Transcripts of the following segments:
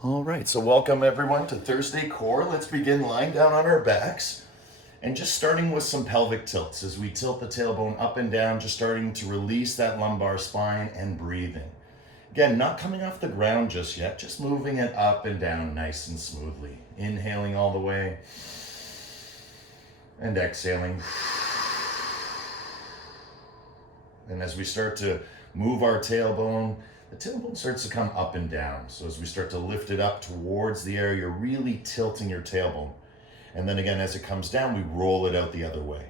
All right, so welcome everyone to Thursday Core. Let's begin lying down on our backs and just starting with some pelvic tilts as we tilt the tailbone up and down, just starting to release that lumbar spine and breathing. Again, not coming off the ground just yet, just moving it up and down nice and smoothly. Inhaling all the way and exhaling. And as we start to move our tailbone, the tailbone starts to come up and down. So as we start to lift it up towards the air, you're really tilting your tailbone. And then again, as it comes down, we roll it out the other way.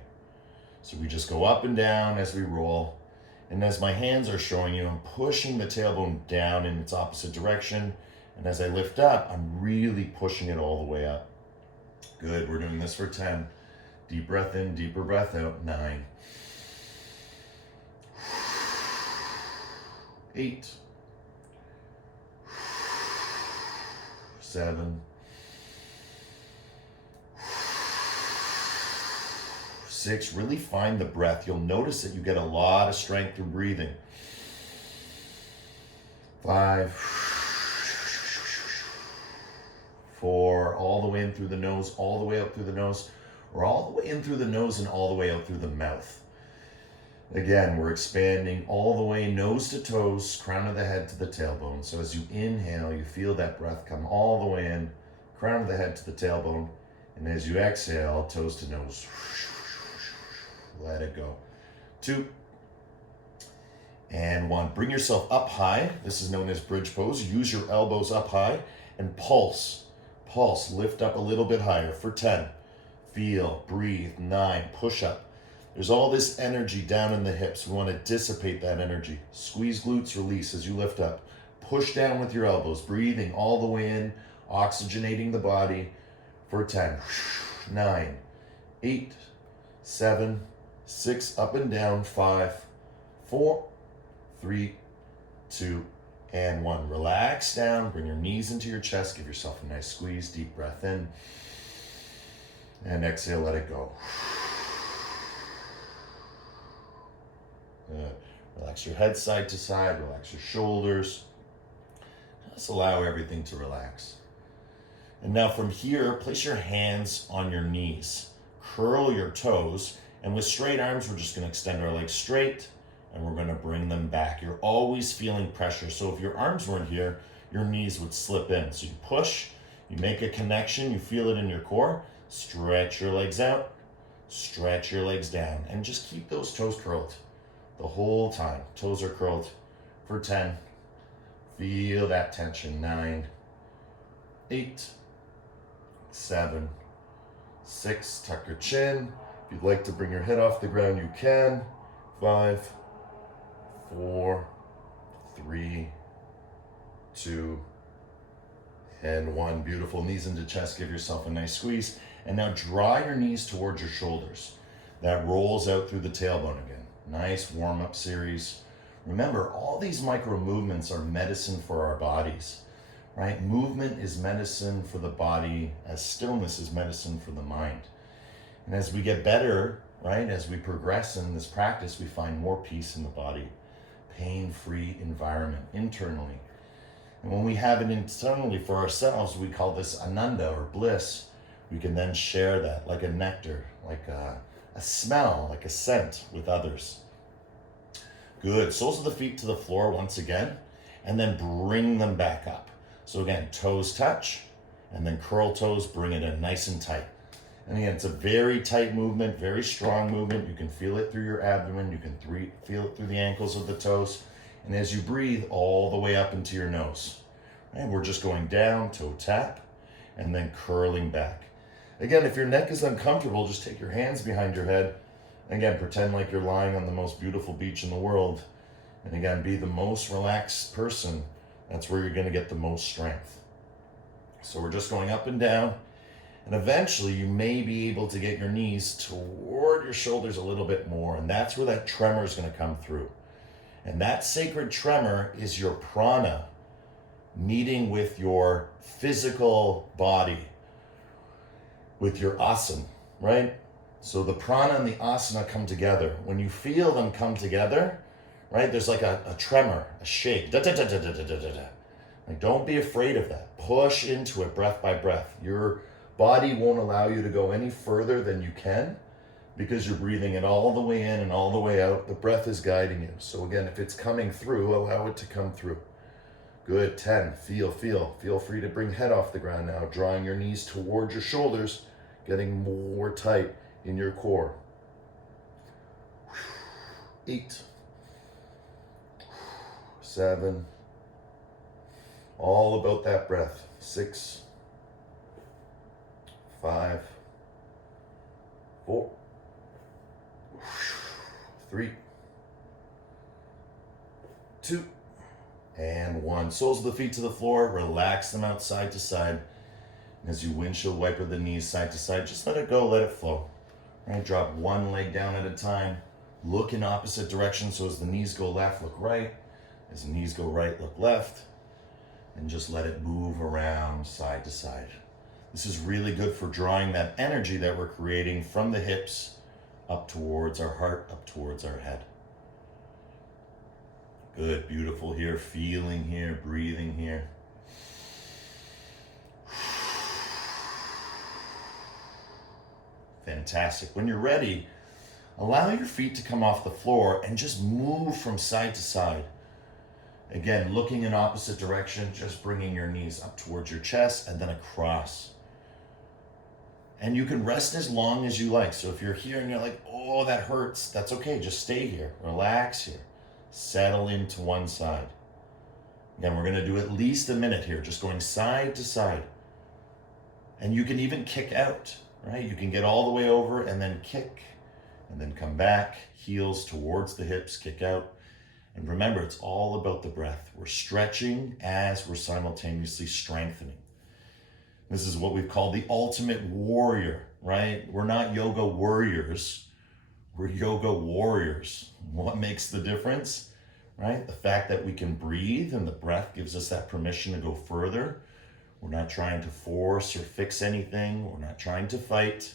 So we just go up and down as we roll. And as my hands are showing you, I'm pushing the tailbone down in its opposite direction. And as I lift up, I'm really pushing it all the way up. Good, we're doing this for 10. Deep breath in, deeper breath out, 9. 8. 7. 6. Really find the breath. You'll notice that you get a lot of strength through breathing. 5. 4. All the way in through the nose, all the way out through the nose, or all the way in through the nose and all the way out through the mouth. Again, we're expanding all the way nose to toes, crown of the head to the tailbone. So as you inhale, you feel that breath come all the way in, crown of the head to the tailbone. And as you exhale, toes to nose. Let it go. 2. And 1. Bring yourself up high. This is known as bridge pose. Use your elbows up high and pulse. Pulse. Lift up a little bit higher for 10. Feel, breathe. 9. Push up. There's all this energy down in the hips. We want to dissipate that energy. Squeeze glutes, release as you lift up. Push down with your elbows, breathing all the way in, oxygenating the body for 10. 9, 8, 7, 6, up and down, 5, 4, 3, 2, and 1. Relax down, bring your knees into your chest, give yourself a nice squeeze, deep breath in, and exhale, let it go. Good. Relax your head side to side, relax your shoulders. Just allow everything to relax. And now from here, place your hands on your knees. Curl your toes, and with straight arms, we're just going to extend our legs straight, and we're going to bring them back. You're always feeling pressure. So if your arms weren't here, your knees would slip in. So you push, you make a connection, you feel it in your core, stretch your legs out, stretch your legs down, and just keep those toes curled. The whole time, toes are curled for 10. Feel that tension. 9, 8, 7, 6. Tuck your chin. If you'd like to bring your head off the ground, you can. 5, 4, 3, 2, and 1. Beautiful. Knees into chest. Give yourself a nice squeeze. And now draw your knees towards your shoulders. That rolls out through the tailbone again. Nice warm-up series. Remember, all these micro movements are medicine for our bodies, right? Movement is medicine for the body, as stillness is medicine for the mind. And as we get better, right, as we progress in this practice, we find more peace in the body, pain-free environment internally. And when we have it internally for ourselves, we call this ananda or bliss. We can then share that like a nectar, like a smell, like a scent with others. Good. Soles of the feet to the floor once again, and then bring them back up. So again, toes touch, and then curl toes, bring it in nice and tight. And again, it's a very tight movement, very strong movement. You can feel it through your abdomen. You can feel it through the ankles of the toes. And as you breathe, all the way up into your nose. And we're just going down, toe tap, and then curling back. Again, if your neck is uncomfortable, just take your hands behind your head. Again, pretend like you're lying on the most beautiful beach in the world. And again, be the most relaxed person. That's where you're going to get the most strength. So we're just going up and down. And eventually, you may be able to get your knees toward your shoulders a little bit more. And that's where that tremor is going to come through. And that sacred tremor is your prana meeting with your physical body, with your asana, right? So the prana and the asana come together. When you feel them come together, right, there's like a tremor, a shake. Da, da, da, da, da, da, da, da. Like, don't be afraid of that. push into it breath by breath. Your body won't allow you to go any further than you can because you're breathing it all the way in and all the way out. The breath is guiding you. So again, if it's coming through, allow it to come through. Good, 10, feel. Feel free to bring head off the ground now, drawing your knees towards your shoulders, getting more tight in your core. 8, 7, all about that breath. 6, 5, 4, 3, 2, and 1. Soles of the feet to the floor. Relax them out side to side. As you windshield wiper the knees side to side, just let it go, let it flow. Right, drop one leg down at a time. Look in opposite direction. So as the knees go left, look right. As the knees go right, look left. And just let it move around side to side. This is really good for drawing that energy that we're creating from the hips up towards our heart, up towards our head. Good, beautiful here, feeling here, breathing here. Fantastic. When you're ready, allow your feet to come off the floor and just move from side to side. Again, looking in opposite direction, just bringing your knees up towards your chest and then across. And you can rest as long as you like. So if you're here and you're like, oh, that hurts, that's okay. Just stay here, relax here. Settle into one side. Again, we're gonna do at least a minute here, just going side to side. And you can even kick out, right? You can get all the way over and then kick, and then come back, heels towards the hips, kick out. And remember, it's all about the breath. We're stretching as we're simultaneously strengthening. This is what we've called the ultimate warrior, right? We're not yoga warriors. We're yoga warriors. What makes the difference, right? The fact that we can breathe and the breath gives us that permission to go further. We're not trying to force or fix anything. We're not trying to fight,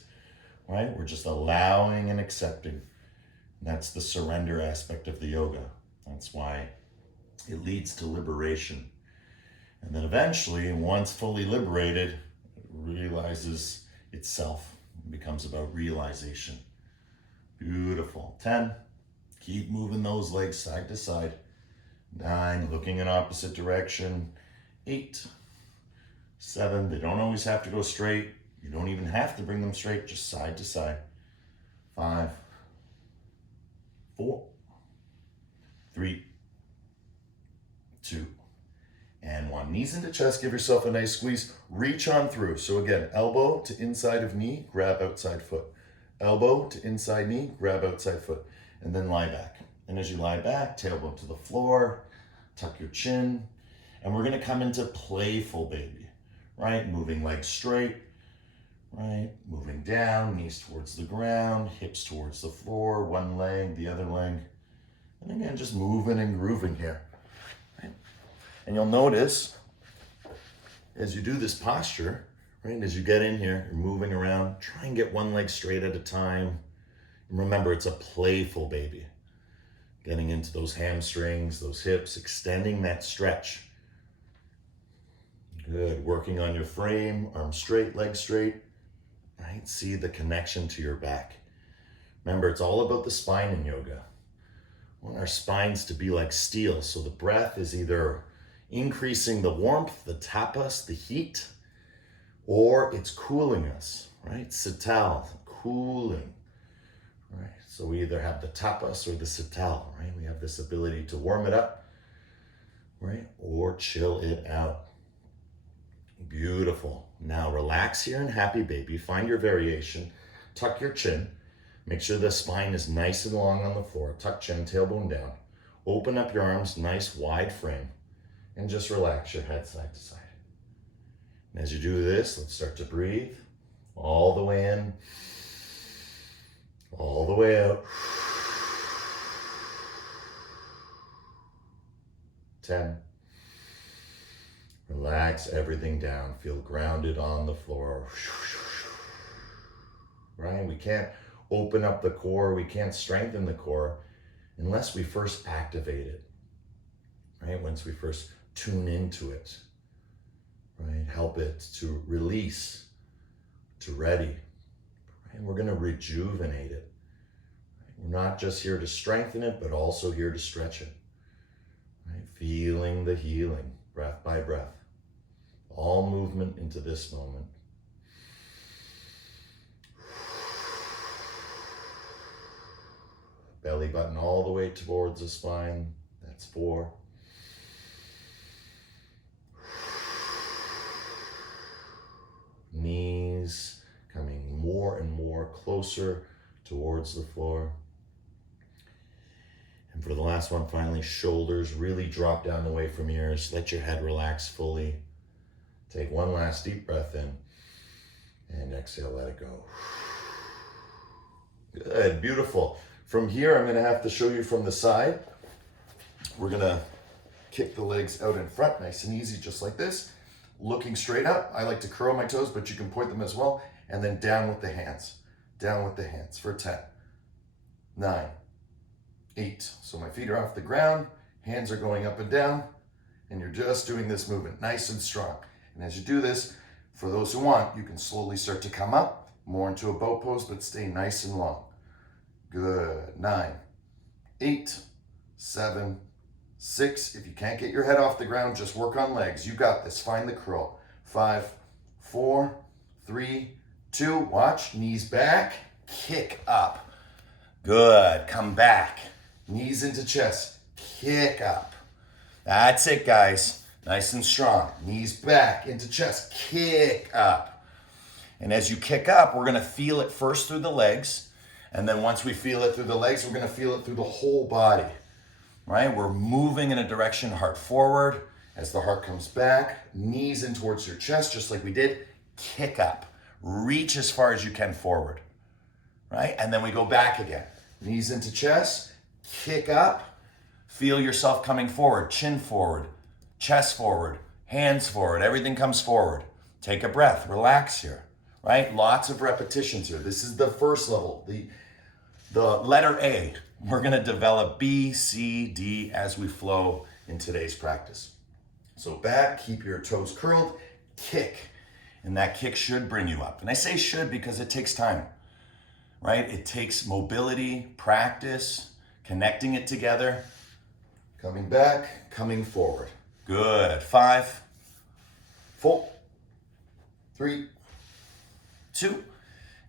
right? We're just allowing and accepting. And that's the surrender aspect of the yoga. That's why it leads to liberation. And then eventually, once fully liberated, it realizes itself. It becomes about realization. Beautiful. 10. Keep moving those legs side to side. 9. Looking in opposite direction. 8. 7. They don't always have to go straight. You don't even have to bring them straight, just side to side. 5. 4. 3. 2. And 1. Knees into chest, give yourself a nice squeeze. Reach on through. So again, elbow to inside of knee, grab outside foot. Elbow to inside knee, grab outside foot. And then lie back. And as you lie back, tailbone to the floor, tuck your chin. And we're gonna come into playful baby, right? Moving legs straight, right? Moving down, knees towards the ground, hips towards the floor, one leg, the other leg. And again, just moving and grooving here. And you'll notice as you do this posture, right, as you get in here, you're moving around, try and get one leg straight at a time. And remember, it's a playful baby. Getting into those hamstrings, those hips, extending that stretch. Good, working on your frame, arms straight, legs straight, right? See the connection to your back. Remember, it's all about the spine in yoga. We want our spines to be like steel, so the breath is either increasing the warmth, the tapas, the heat, or it's cooling us, right? Sital, cooling, right? So we either have the tapas or the sital, right? We have this ability to warm it up, right? Or chill it out. Beautiful. Now relax here in happy baby. Find your variation. Tuck your chin. Make sure the spine is nice and long on the floor. Tuck chin, tailbone down. Open up your arms, nice wide frame. And just relax your head side to side. And as you do this, let's start to breathe. All the way in. All the way out. 10. Relax everything down. Feel grounded on the floor. Right? We can't open up the core. We can't strengthen the core unless we first activate it. Right? Once we first tune into it. Right? help it to release, to ready. And we're going to rejuvenate it. We're not just here to strengthen it, but also here to stretch it. Right? Feeling the healing, breath by breath. All movement into this moment. Belly button all the way towards the spine. That's 4. Knees coming more and more closer towards the floor. And for the last one, finally, shoulders really drop down away from ears. Let your head relax fully. Take one last deep breath in. And exhale, let it go. Good, beautiful. From here, I'm going to have to show you from the side. We're going to kick the legs out in front, nice and easy, just like this. Looking straight up. I like to curl my toes, but you can point them as well. And then down with the hands. Down with the hands for 10, 9, 8. So my feet are off the ground, hands are going up and down, and you're just doing this movement nice and strong. And as you do this, for those who want, you can slowly start to come up more into a boat pose, but stay nice and long. Good. 9, 8, 7, 6. If you can't get your head off the ground, just work on legs. You got this. Find the curl. 5, 4, 3, 2. Watch. Knees back. Kick up. Good. Come back. Knees into chest. Kick up. That's it, guys. Nice and strong. Knees back into chest. Kick up. And as you kick up, we're going to feel it first through the legs. And then once we feel it through the legs, we're going to feel it through the whole body. Right? We're moving in a direction, heart forward. As the heart comes back, knees in towards your chest, just like we did. Kick up. Reach as far as you can forward. Right? And then we go back again. Knees into chest. Kick up. Feel yourself coming forward. Chin forward. Chest forward. Hands forward. Everything comes forward. Take a breath. Relax here. Right? Lots of repetitions here. This is the first level. The letter A. We're going to develop B, C, D as we flow in today's practice. So back, keep your toes curled, kick. And that kick should bring you up. And I say should because it takes time, right? It takes mobility, practice, connecting it together, coming back, coming forward. Good. 5, 4, 3, 2.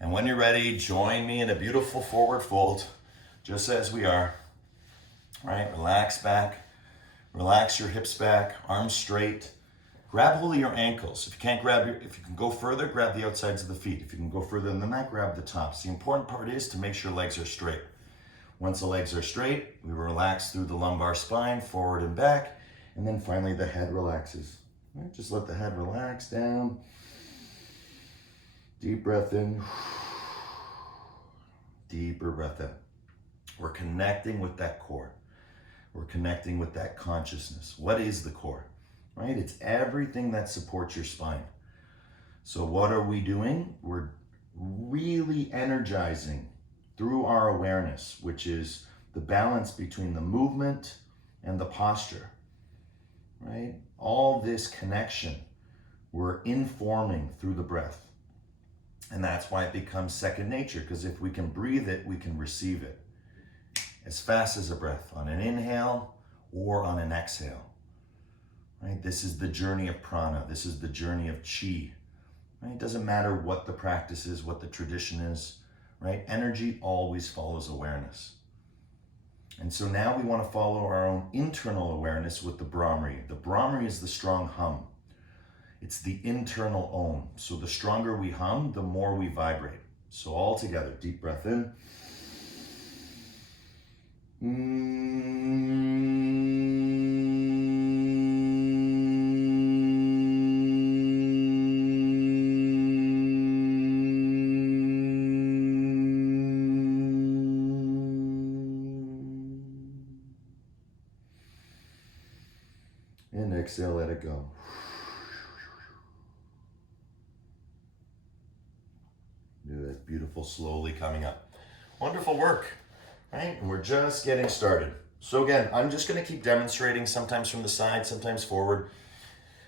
And when you're ready, join me in a beautiful forward fold, just as we are. Right? Relax back. Relax your hips back, arms straight. Grab hold of your ankles. If you can go further, grab the outsides of the feet. If you can go further than that, grab the tops. The important part is to make sure legs are straight. Once the legs are straight, we relax through the lumbar spine, forward and back. And then finally the head relaxes. Right? Just let the head relax down. Deep breath in. Deeper breath out. We're connecting with that core. We're connecting with that consciousness. What is the core? Right? It's everything that supports your spine. So what are we doing? We're really energizing through our awareness, which is the balance between the movement and the posture. Right? All this connection we're informing through the breath. And that's why it becomes second nature, because if we can breathe it, we can receive it. As fast as a breath, on an inhale or on an exhale. Right? This is the journey of prana. This is the journey of chi. Right? It doesn't matter what the practice is, what the tradition is. Right? Energy always follows awareness. And so now we want to follow our own internal awareness with the Brahmari. The Brahmari is the strong hum. It's the internal om. So the stronger we hum, the more we vibrate. So all together, deep breath in. And exhale, let it go. Good, beautiful, slowly coming up. Wonderful work, right? And we're just getting started. So again, I'm just gonna keep demonstrating, sometimes from the side, sometimes forward.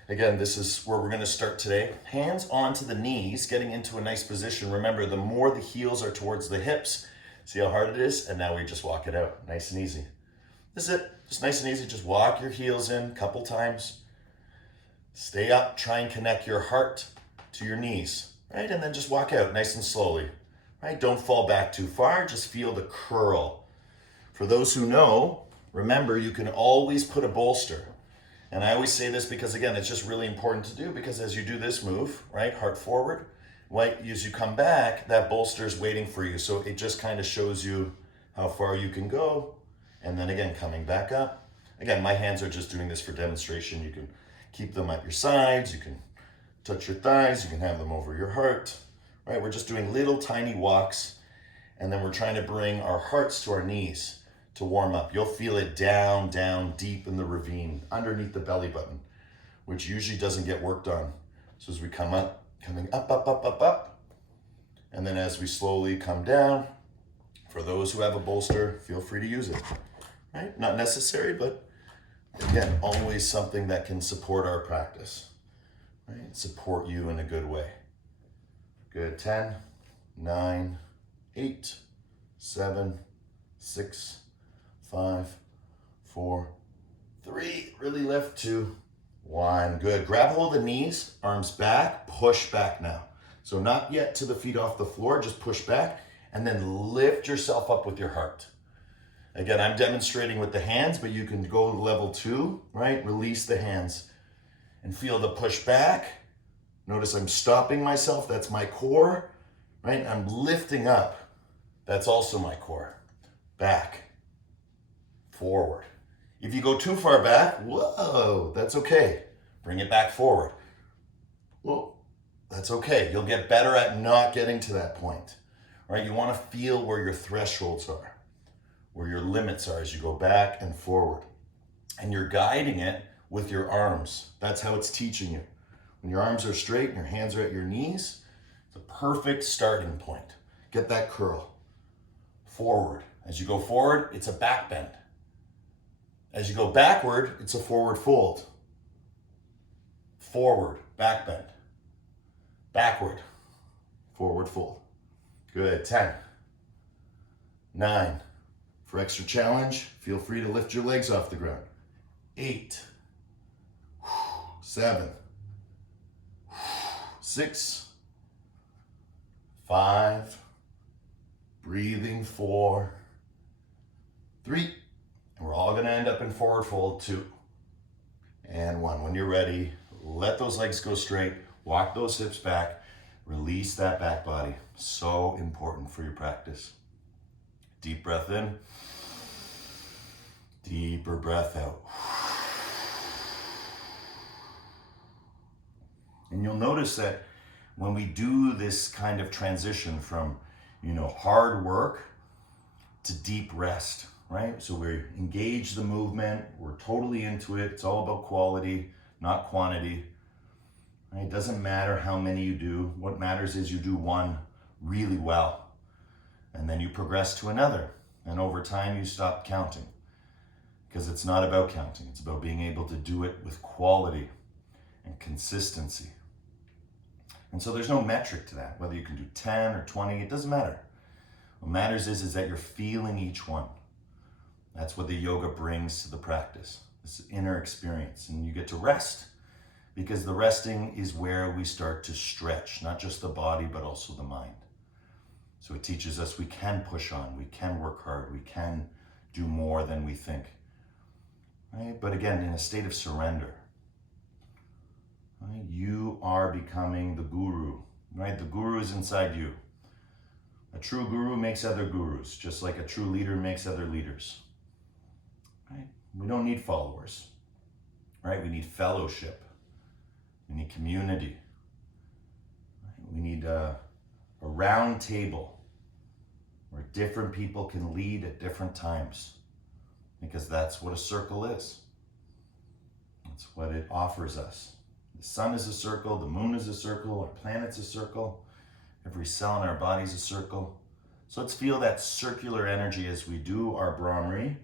Again, this is where we're going to start today. Hands onto the knees, getting into a nice position. Remember, the more the heels are towards the hips, see how hard it is? And now we just walk it out, nice and easy. This is it, just nice and easy. Just walk your heels in a couple times. Stay up, try and connect your heart to your knees, right? And then just walk out nice and slowly, right? Don't fall back too far, just feel the curl. For those who know, remember, you can always put a bolster. And I always say this because, again, it's just really important to do, because as you do this move, right, heart forward, right, as you come back, that bolster is waiting for you. So it just kind of shows you how far you can go. And then again, coming back up. Again, my hands are just doing this for demonstration. You can keep them at your sides. You can touch your thighs. You can have them over your heart, right? We're just doing little tiny walks. And then we're trying to bring our hearts to our knees to warm up. You'll feel it down, down, deep in the ravine, underneath the belly button, which usually doesn't get worked on. So as we come up, coming up, up, up, up, up, and then as we slowly come down, for those who have a bolster, feel free to use it, right? Not necessary, but again, always something that can support our practice, right? Support you in a good way. Good, 10, 9, 8, 7, 6, 5, 4, 3, really lift, 2, 1, good. Grab hold of the knees, arms back, push back now. So not yet to the feet off the floor, just push back, and then lift yourself up with your heart. Again, I'm demonstrating with the hands, but you can go to level 2, right? Release the hands and feel the push back. Notice I'm stopping myself, that's my core, right? I'm lifting up, that's also my core. Back. Forward. If you go too far back, whoa, that's okay. Bring it back forward. Whoa, that's okay. You'll get better at not getting to that point, right? You want to feel where your thresholds are, where your limits are as you go back and forward. And you're guiding it with your arms. That's how it's teaching you. When your arms are straight and your hands are at your knees, it's a perfect starting point. Get that curl. Forward. As you go forward, it's a back bend. As you go backward, it's a forward fold. Forward, back bend. Backward, forward fold. Good, 10, 9. For extra challenge, feel free to lift your legs off the ground. 8, 7, 6, 5, breathing 4, 3, and we're all gonna end up in forward fold, 2, and 1. When you're ready, let those legs go straight, walk those hips back, release that back body. So important for your practice. Deep breath in, deeper breath out. And you'll notice that when we do this kind of transition from, hard work to deep rest, right? So we engage the movement, we're totally into it. It's all about quality, not quantity. Right? It doesn't matter how many you do. What matters is you do one really well, and then you progress to another. And over time, you stop counting, because it's not about counting. It's about being able to do it with quality and consistency. And so there's no metric to that. Whether you can do 10 or 20, it doesn't matter. What matters is that you're feeling each one. That's what the yoga brings to the practice, this inner experience. And you get to rest, because the resting is where we start to stretch, not just the body, but also the mind. So it teaches us we can push on, we can work hard, we can do more than we think. Right? But again, in a state of surrender. Right? You are becoming the guru, right? The guru is inside you. A true guru makes other gurus, just like a true leader makes other leaders. Right? We don't need followers, right? We need fellowship. We need community. Right? We need a round table where different people can lead at different times, because that's what a circle is. That's what it offers us. The sun is a circle, the moon is a circle, our planet's a circle, every cell in our body is a circle. So let's feel that circular energy as we do our Brahmari.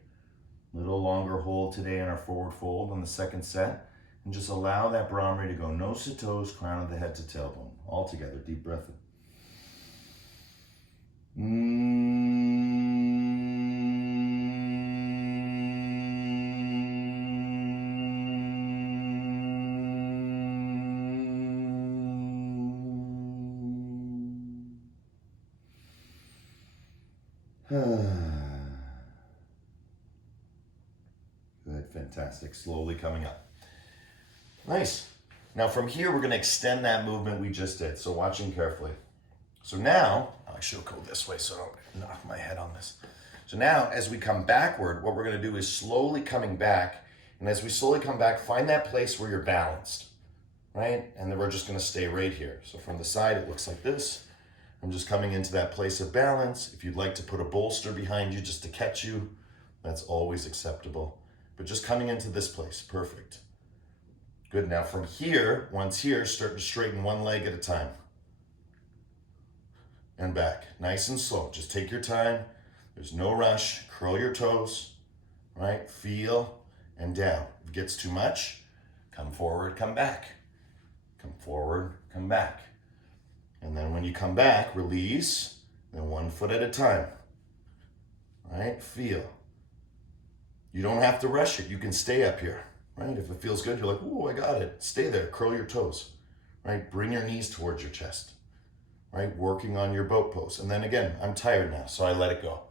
Little longer hold today in our forward fold on the second set. And just allow that Brahmari to go nose to toes, crown of the head to tailbone. All together, deep breath in. Good, fantastic. Slowly coming up. Nice. Now from here, we're going to extend that movement we just did. So watching carefully. So now, I should go this way so I don't knock my head on this. So now, as we come backward, what we're going to do is slowly coming back. And as we slowly come back, find that place where you're balanced, right? And then we're just going to stay right here. So from the side, it looks like this. I'm just coming into that place of balance. If you'd like to put a bolster behind you just to catch you, that's always acceptable. But just coming into this place, perfect. Good, now from here, once here, start to straighten one leg at a time. And back, nice and slow. Just take your time. There's no rush. Curl your toes, right? Feel and down. If it gets too much, come forward, come back. Come forward, come back. And then when you come back, release, then 1 foot at a time, right? Feel. You don't have to rush it. You can stay up here, right? If it feels good, you're like, oh, I got it. Stay there, curl your toes, right? Bring your knees towards your chest, right? Working on your boat pose. And then again, I'm tired now, so I let it go,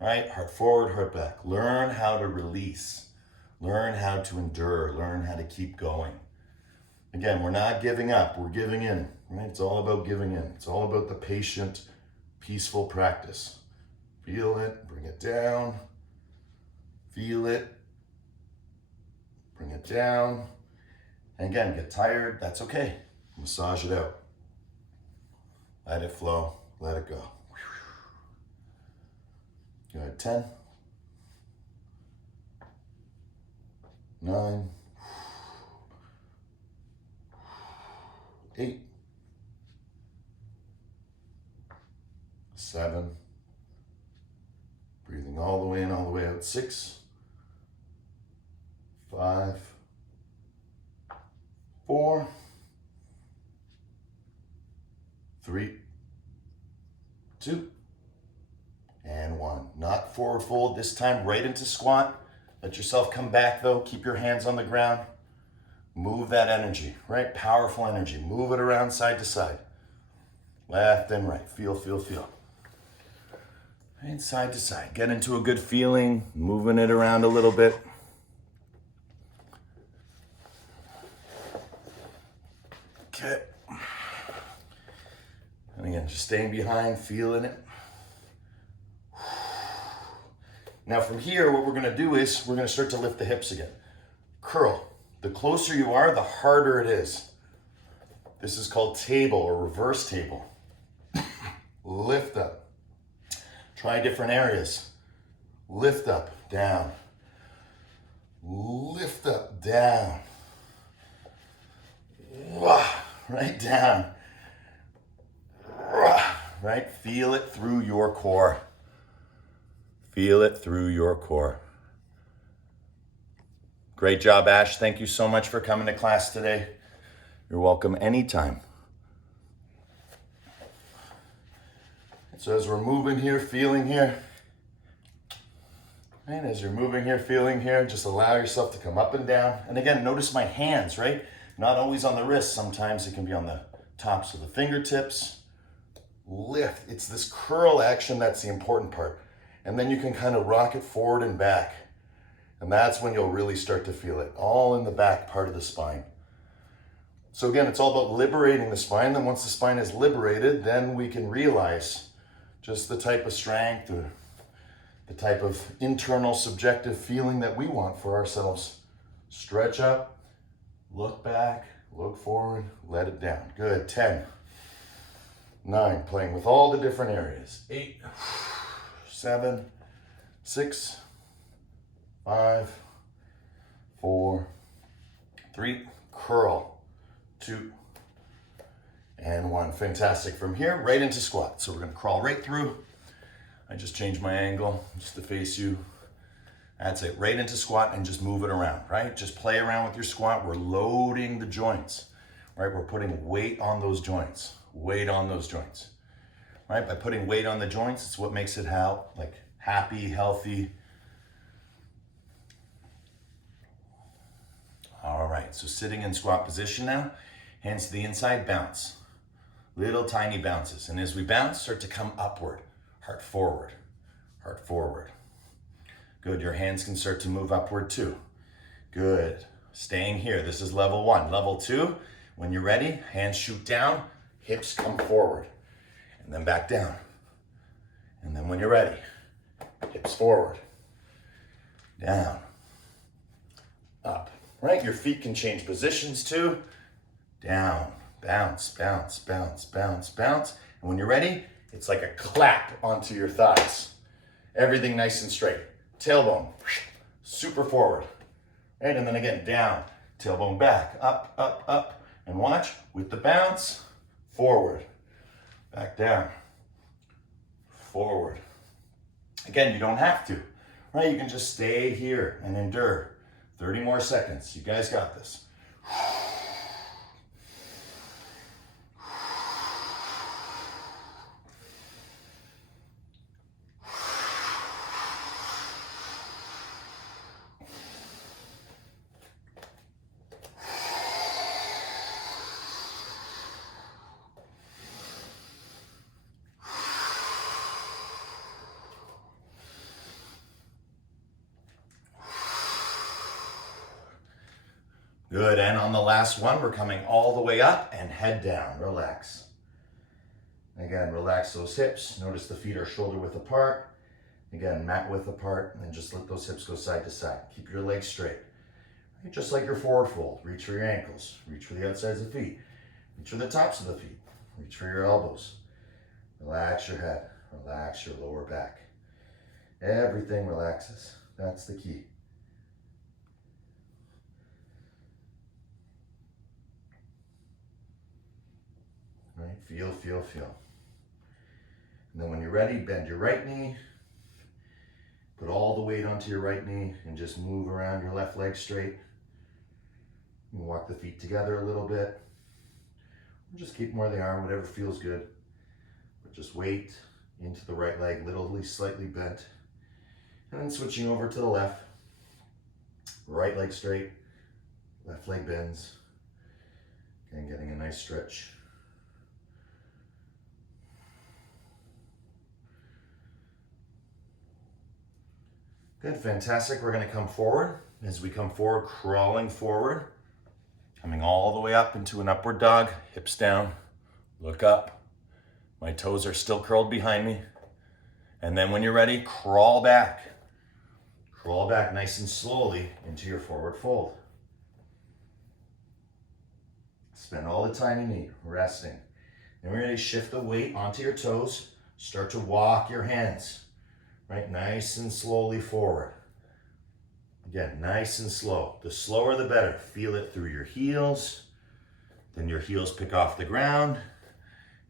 right? Heart forward, heart back. Learn how to release. Learn how to endure. Learn how to keep going. Again, we're not giving up. We're giving in, right? It's all about giving in. It's all about the patient, peaceful practice. Feel it, bring it down. Feel it, bring it down. And again, get tired, that's okay. Massage it out. Let it flow, let it go. Good, 10, 9, 8, 7, breathing all the way in, all the way out, 6, 5, 4, 3, 2, and 1. Not forward fold, this time right into squat. Let yourself come back though, keep your hands on the ground. Move that energy, right? Powerful energy. Move it around side to side. Left and right, feel, feel, feel. And side to side, get into a good feeling, moving it around a little bit. Okay. And again, just staying behind, feeling it. Now from here, what we're gonna do is we're gonna start to lift the hips again. Curl. The closer you are, the harder it is. This is called table or reverse table. Lift up. Try different areas. Lift up, down. Lift up, down. Right down. Right? Feel it through your core. Feel it through your core. Great job, Ash. Thank you so much for coming to class today. You're welcome anytime. So as we're moving here, feeling here, right? As you're moving here, feeling here, just allow yourself to come up and down. And again, notice my hands, right? Not always on the wrists. Sometimes it can be on the tops of the fingertips. Lift. It's this curl action that's the important part. And then you can kind of rock it forward and back. And that's when you'll really start to feel it, all in the back part of the spine. So again, it's all about liberating the spine. Then once the spine is liberated, then we can realize just the type of strength or the type of internal subjective feeling that we want for ourselves. Stretch up, look back, look forward, let it down. Good, 10, 9, playing with all the different areas. 8, 7, 6, 5, 4, 3, curl, 2, and 1. Fantastic. From here, right into squat. So we're going to crawl right through. I just changed my angle just to face you. That's it, right into squat and just move it around, right? Just play around with your squat. We're loading the joints, right? We're putting weight on those joints, weight on those joints, right? By putting weight on the joints, it's what makes it like happy, healthy. All right, so sitting in squat position now, hands to the inside, bounce. Little tiny bounces. And as we bounce, start to come upward, heart forward, heart forward. Good, your hands can start to move upward too. Good, staying here. This is level 1. Level 2, when you're ready, hands shoot down, hips come forward, and then back down. And then when you're ready, hips forward, down, up. Right, your feet can change positions too. Down, bounce, bounce, bounce, bounce, bounce. And when you're ready, it's like a clap onto your thighs. Everything nice and straight. Tailbone, super forward. Right, and then again, down, tailbone back, up, up, up. And watch, with the bounce, forward, back down, forward. Again, you don't have to, right? You can just stay here and endure. 30 more seconds. You guys got this. Good, and on the last one, we're coming all the way up and head down, relax. Again, relax those hips. Notice the feet are shoulder width apart. Again, mat width apart, and then just let those hips go side to side. Keep your legs straight. Just like your forward fold, reach for your ankles, reach for the outsides of the feet, reach for the tops of the feet, reach for your elbows. Relax your head, relax your lower back. Everything relaxes, that's the key. Right? Feel, feel, feel. And then when you're ready, bend your right knee. Put all the weight onto your right knee and just move around your left leg straight. You can walk the feet together a little bit. Or just keep them where they are, whatever feels good. But just weight into the right leg, literally slightly bent. And then switching over to the left. Right leg straight, left leg bends. And getting a nice stretch. Good, fantastic. We're gonna come forward. As we come forward, crawling forward, coming all the way up into an upward dog, hips down, look up. My toes are still curled behind me. And then when you're ready, crawl back. Crawl back nice and slowly into your forward fold. Spend all the time you need, resting. Then we're gonna shift the weight onto your toes. Start to walk your hands. Right, nice and slowly forward. Again, nice and slow. The slower the better. Feel it through your heels. Then your heels pick off the ground.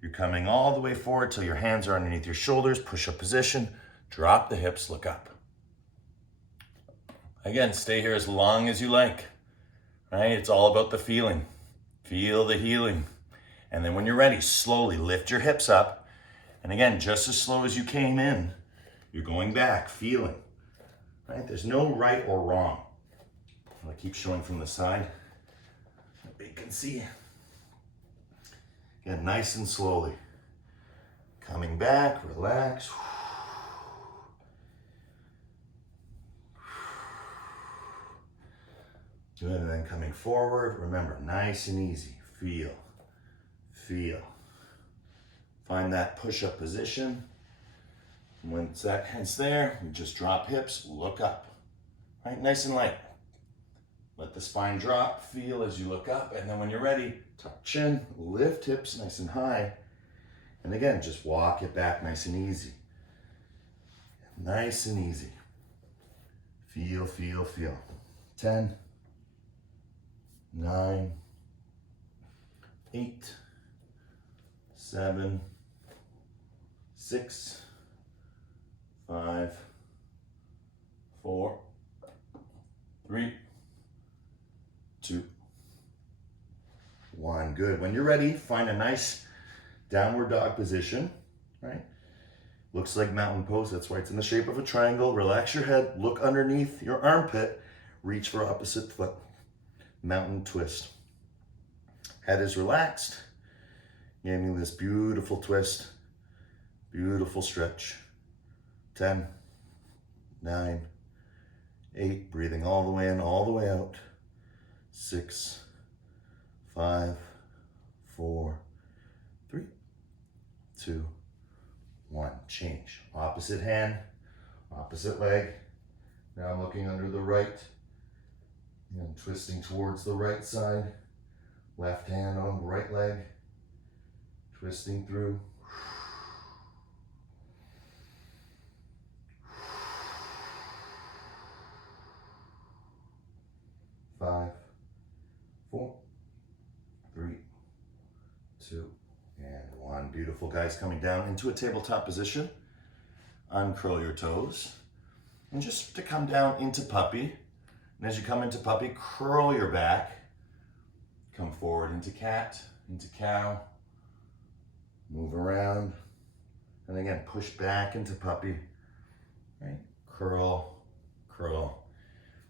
You're coming all the way forward till your hands are underneath your shoulders. Push-up position. Drop the hips, look up. Again, stay here as long as you like. Right, it's all about the feeling. Feel the healing. And then when you're ready, slowly lift your hips up. And again, just as slow as you came in, you're going back, feeling, right? There's no right or wrong. I'll keep showing from the side. You can see. Again, nice and slowly. Coming back, relax. Good, and then coming forward. Remember, nice and easy. Feel, feel. Find that push-up position. Once that head's there, we just drop hips, look up. Right, nice and light. Let the spine drop, feel as you look up, and then when you're ready, tuck chin, lift hips nice and high. And again, just walk it back nice and easy. Nice and easy. Feel, feel, feel. 10, 9, 8, 7, 6, 5, 4, 3, 2, 1. Good. When you're ready, find a nice downward dog position, right? Looks like mountain pose. That's why it's in the shape of a triangle. Relax your head. Look underneath your armpit. Reach for opposite foot. Mountain twist. Head is relaxed. Getting this beautiful twist. Beautiful stretch. 10, 9, 8. Breathing all the way in, all the way out. 6, 5, 4, 3, 2, 1. Change. Opposite hand, opposite leg. Now I'm looking under the right and twisting towards the right side. Left hand on the right leg, twisting through. 5, 4, 3, 2, and 1. Beautiful, guys. Coming down into a tabletop position. Uncurl your toes. And just to come down into puppy. And as you come into puppy, curl your back. Come forward into cat, into cow. Move around. And again, push back into puppy. Right? Curl, curl.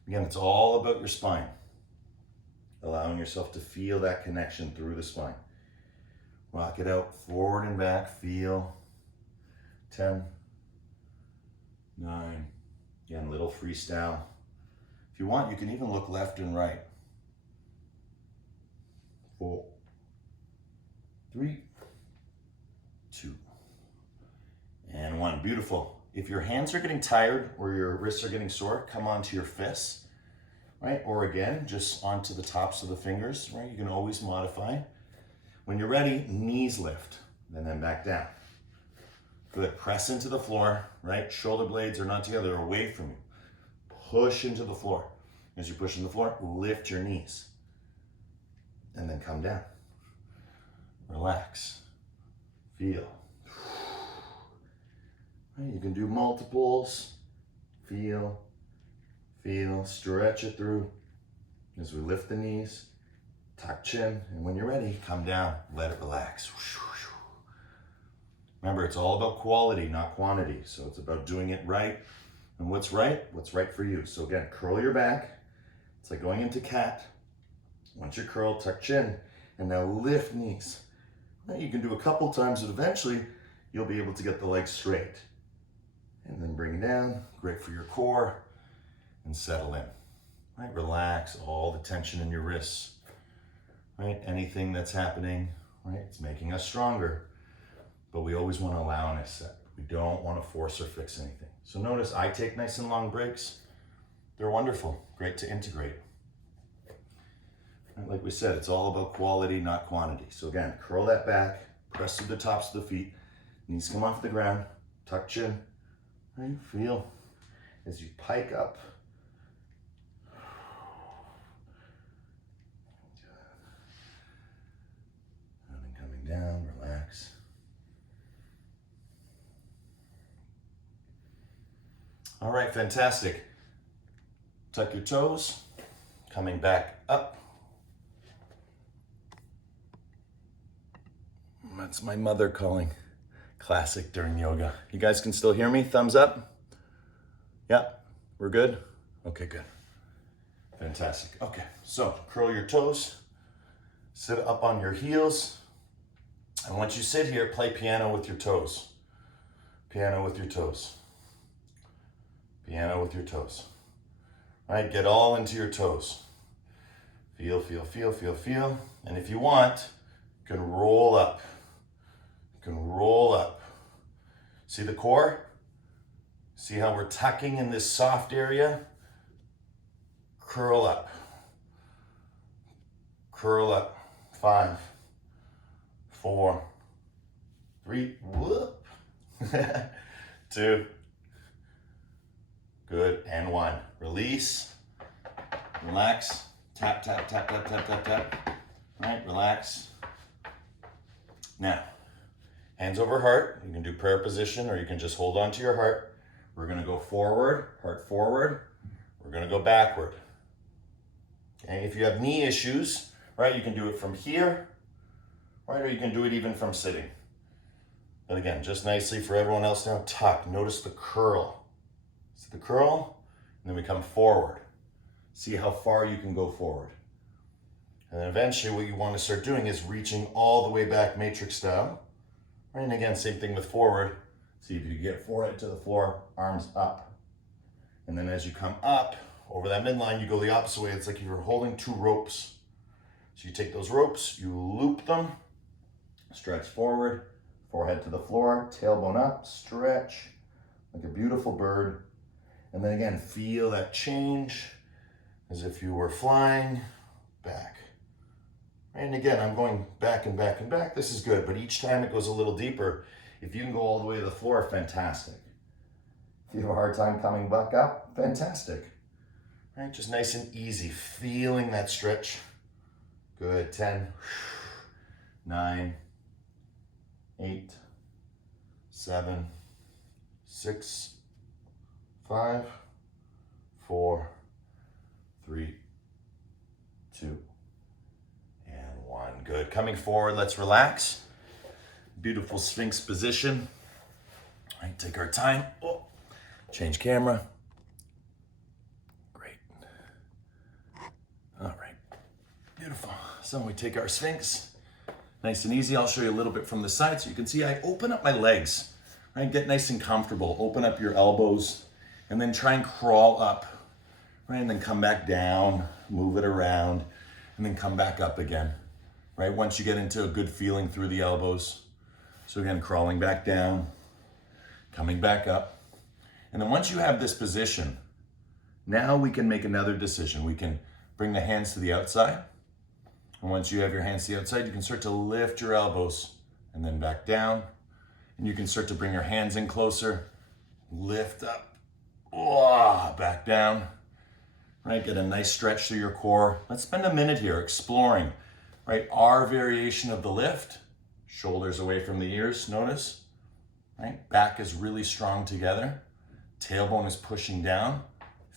Again, it's all about your spine. Allowing yourself to feel that connection through the spine. Rock it out, forward and back, feel. 10, 9, again, little freestyle. If you want, you can even look left and right. 4, 3, 2, and 1. Beautiful. If your hands are getting tired or your wrists are getting sore, come onto your fists, right? Or again, just onto the tops of the fingers, right? You can always modify. When you're ready, knees lift, and then back down. Good. Press into the floor, right? Shoulder blades are not together, they're away from you. Push into the floor. As you push into the floor, lift your knees. And then come down. Relax. Feel. Right, you can do multiples. Feel. Feel. Stretch it through. As we lift the knees. Tuck chin. And when you're ready, come down. Let it relax. Remember, it's all about quality, not quantity. So it's about doing it right. And what's right for you. So again, curl your back. It's like going into cat. Once you're curled, tuck chin. And now lift knees. Now you can do a couple times, but eventually you'll be able to get the legs straight. And then bring it down. Great for your core. And settle in. Right? Relax all the tension in your wrists. Right? Anything that's happening, right? It's making us stronger. But we always want to allow an set. We don't want to force or fix anything. So notice I take nice and long breaks. They're wonderful. Great to integrate. And like we said, it's all about quality, not quantity. So again, curl that back, press through the tops of the feet. Knees come off the ground. Tuck chin. Right? Feel as you pike up. And then coming down, relax. All right, fantastic. Tuck your toes, coming back up. That's my mother calling. Classic during yoga. You guys can still hear me? Thumbs up? Yeah, we're good? Okay, good. Fantastic. Okay, so curl your toes, sit up on your heels, and once you sit here, play piano with your toes. Piano with your toes. Piano with your toes. All right, get all into your toes. Feel, feel, feel, feel, feel. And if you want, you can roll up. You can roll up. See the core? See how we're tucking in this soft area? Curl up. Curl up. 5, 4, 3, whoop. 2, good, and 1. Release, relax, tap, tap, tap, tap, tap, tap, tap. All right, relax. Now, hands over heart. You can do prayer position or you can just hold on to your heart. We're gonna go forward, heart forward. We're gonna go backward. Okay, if you have knee issues, right, you can do it from here, right, or you can do it even from sitting. But again, just nicely for everyone else now, tuck. Notice the curl. See the curl? And then we come forward. See how far you can go forward. And then eventually what you want to start doing is reaching all the way back matrix style. Right, and again, same thing with forward. See if you get forehead to the floor, arms up. And then as you come up, over that midline, you go the opposite way. It's like you're holding two ropes. So you take those ropes, you loop them, stretch forward, forehead to the floor, tailbone up, stretch like a beautiful bird. And then again, feel that change as if you were flying back. And again, I'm going back and back and back. This is good, but each time it goes a little deeper. If you can go all the way to the floor, fantastic. If you have a hard time coming back up, fantastic. Right, just nice and easy, feeling that stretch. Good, 10, 9, 8, 7, 6, 5, 4, 3, 2, and 1. Good, coming forward, let's relax. Beautiful Sphinx position. All right, take our time. Oh, change camera. Great. All right, beautiful. So we take our Sphinx, nice and easy. I'll show you a little bit from the side so you can see I open up my legs. Right, get nice and comfortable. Open up your elbows and then try and crawl up. Right, and then come back down, move it around, and then come back up again. Right, once you get into a good feeling through the elbows. So again, crawling back down, coming back up. And then once you have this position, now we can make another decision. We can bring the hands to the outside. And once you have your hands to the outside, you can start to lift your elbows and then back down. And you can start to bring your hands in closer, lift up, back down. Right, get a nice stretch through your core. Let's spend a minute here exploring, right, our variation of the lift. Shoulders away from the ears, notice. Right, back is really strong together. Tailbone is pushing down.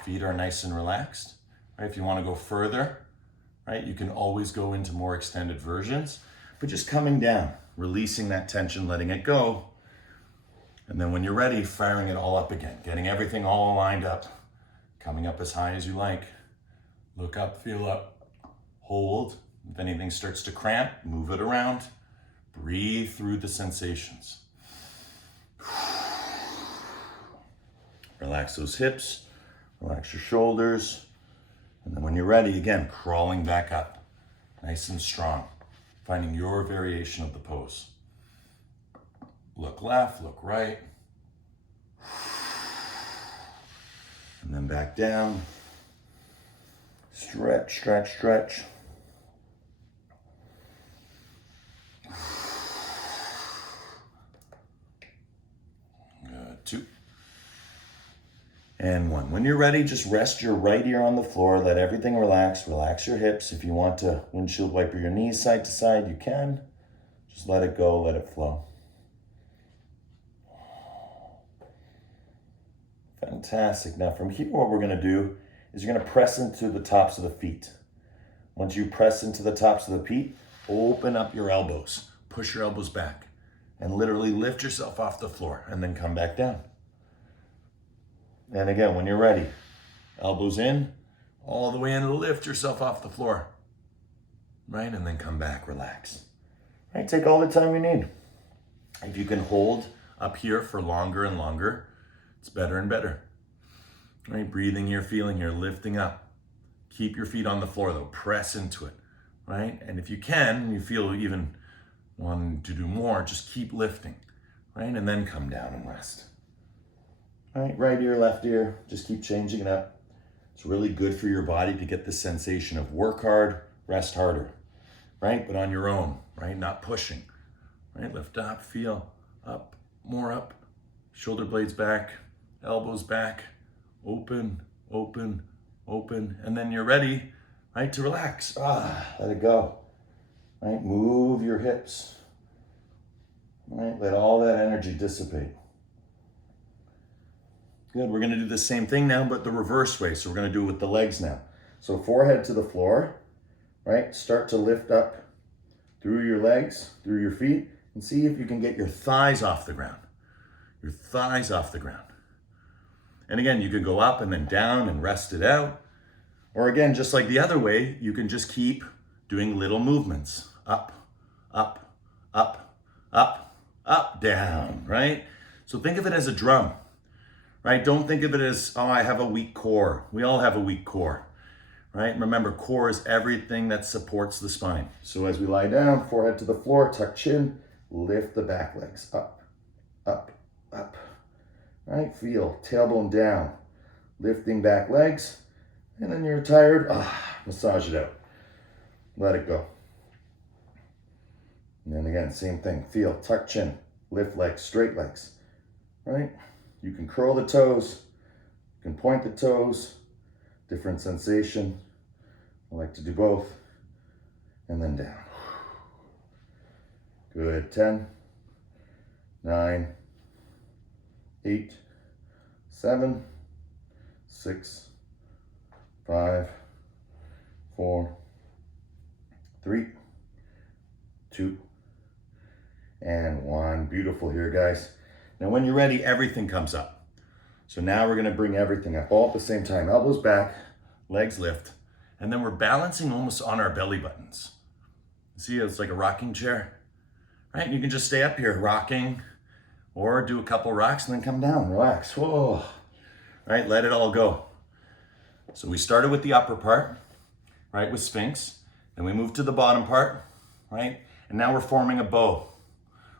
Feet are nice and relaxed. Right, if you want to go further, right, you can always go into more extended versions, but just coming down, releasing that tension, letting it go. And then when you're ready, firing it all up again, getting everything all lined up, coming up as high as you like. Look up, feel up, hold. If anything starts to cramp, move it around. Breathe through the sensations. Relax those hips, relax your shoulders. And then when you're ready, again, crawling back up, nice and strong, finding your variation of the pose. Look left, look right. And then back down. Stretch, stretch, stretch. Good, 2. And 1. When you're ready, just rest your right ear on the floor. Let everything relax. Relax your hips. If you want to windshield wiper your knees side to side, you can. Just let it go, let it flow. Fantastic. Now from here, what we're going to do is you're going to press into the tops of the feet. Once you press into the tops of the feet, open up your elbows. Push your elbows back and literally lift yourself off the floor and then come back down. And again, when you're ready, elbows in, all the way in, lift yourself off the floor. Right, and then come back, relax. Right, take all the time you need. If you can hold up here for longer and longer, it's better and better. Right, breathing here, feeling here, lifting up. Keep your feet on the floor though, press into it. Right, and if you can, you feel even wanting to do more, just keep lifting. Right, and then come down and rest. Right ear, left ear, just keep changing it up. It's really good for your body to get the sensation of work hard, rest harder, right? But on your own, right? Not pushing, right? Lift up, feel up, more up, shoulder blades back, elbows back, open, open, open. And then you're ready, right, to relax. Let it go, right? Move your hips, right? Let all that energy dissipate. Good, we're gonna do the same thing now, but the reverse way. So we're gonna do it with the legs now. So forehead to the floor, right? Start to lift up through your legs, through your feet, and see if you can get your thighs off the ground. Your thighs off the ground. And again, you can go up and then down and rest it out. Or again, just like the other way, you can just keep doing little movements. Up, up, up, up, up, down, right? So think of it as a drum, right? Don't think of it as, oh, I have a weak core. We all have a weak core, right? Remember, core is everything that supports the spine. So as we lie down, forehead to the floor, tuck chin, lift the back legs up, up, up, right? Feel tailbone down, lifting back legs, and then you're tired, massage it out. Let it go. And then again, same thing. Feel, tuck chin, lift legs, straight legs, right? You can curl the toes, you can point the toes, different sensation. I like to do both. And then down. Good. 10, 9, 8, 7, 6, 5, 4, 3, 2, and 1. Beautiful here, guys. Now when you're ready, everything comes up. So now we're gonna bring everything up all at the same time. Elbows back, legs lift, and then we're balancing almost on our belly buttons. See, it's like a rocking chair, right? You can just stay up here rocking, or do a couple rocks and then come down, relax. Whoa, right? Let it all go. So we started with the upper part, right, with Sphinx, and we moved to the bottom part, right? And now we're forming a bow,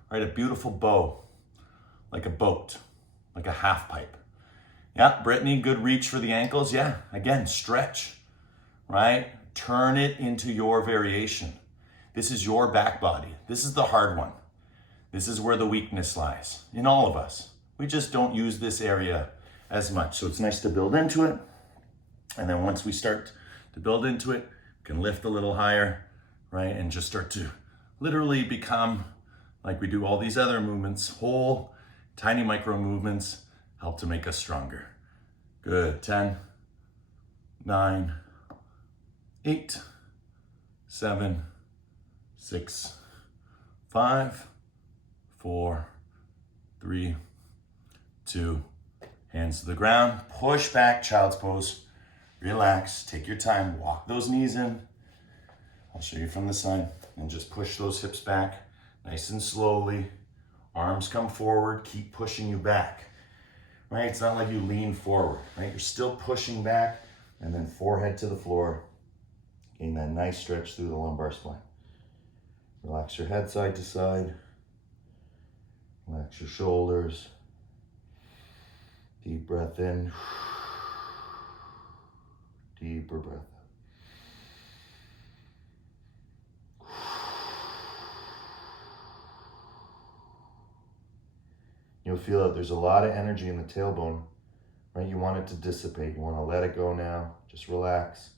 right? A beautiful bow, like a boat, like a half pipe. Yeah, Brittany, good reach for the ankles. Yeah, again, stretch, right? Turn it into your variation. This is your back body. This is the hard one. This is where the weakness lies in all of us. We just don't use this area as much. So it's nice to build into it. And then once we start to build into it, we can lift a little higher, right? And just start to literally become, like we do all these other movements, whole, tiny micro movements, help to make us stronger. Good. 10, 9, 8, 7, 6, 5, 4, 3, 2, hands to the ground, push back, child's pose, relax, take your time, walk those knees in. I'll show you from the side, and just push those hips back, nice and slowly. Arms come forward, keep pushing you back, right? It's not like you lean forward, right? You're still pushing back, and then forehead to the floor, getting that nice stretch through the lumbar spine. Relax your head side to side. Relax your shoulders. Deep breath in. Deeper breath out. You'll feel that there's a lot of energy in the tailbone, right? You want it to dissipate. You want to let it go now. Just relax.